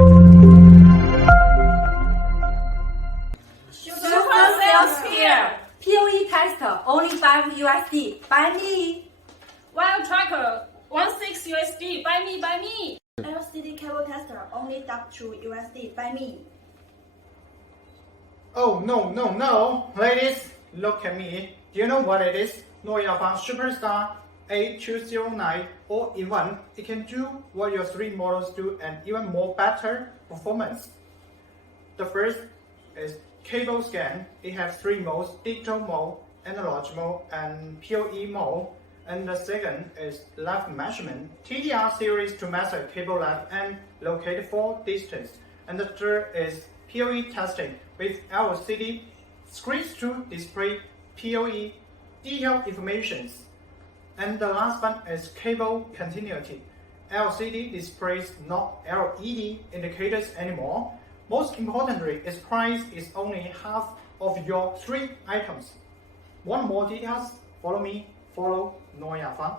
Super sales here. POE tester only $5 Buy me. Wire tracker 16 USD. Buy me. LCD cable tester only $2 Buy me. Oh no, ladies, look at me. Do you know what it is? NOYAFA Superstar A209 all-in-one. It can do what your three models do and even more better performance. The first is cable scan. It has three modes: digital mode, analog mode, and PoE mode. And the second is length measurement, TDR series to measure cable length and locate fault distance. And the third is PoE testing with LCD screens to display PoE detailed information. And the last one is cable continuity. LCD displays not LED indicators anymore. Most importantly, its price is only half of your three items. Want more details? Follow me, follow NOYAFA.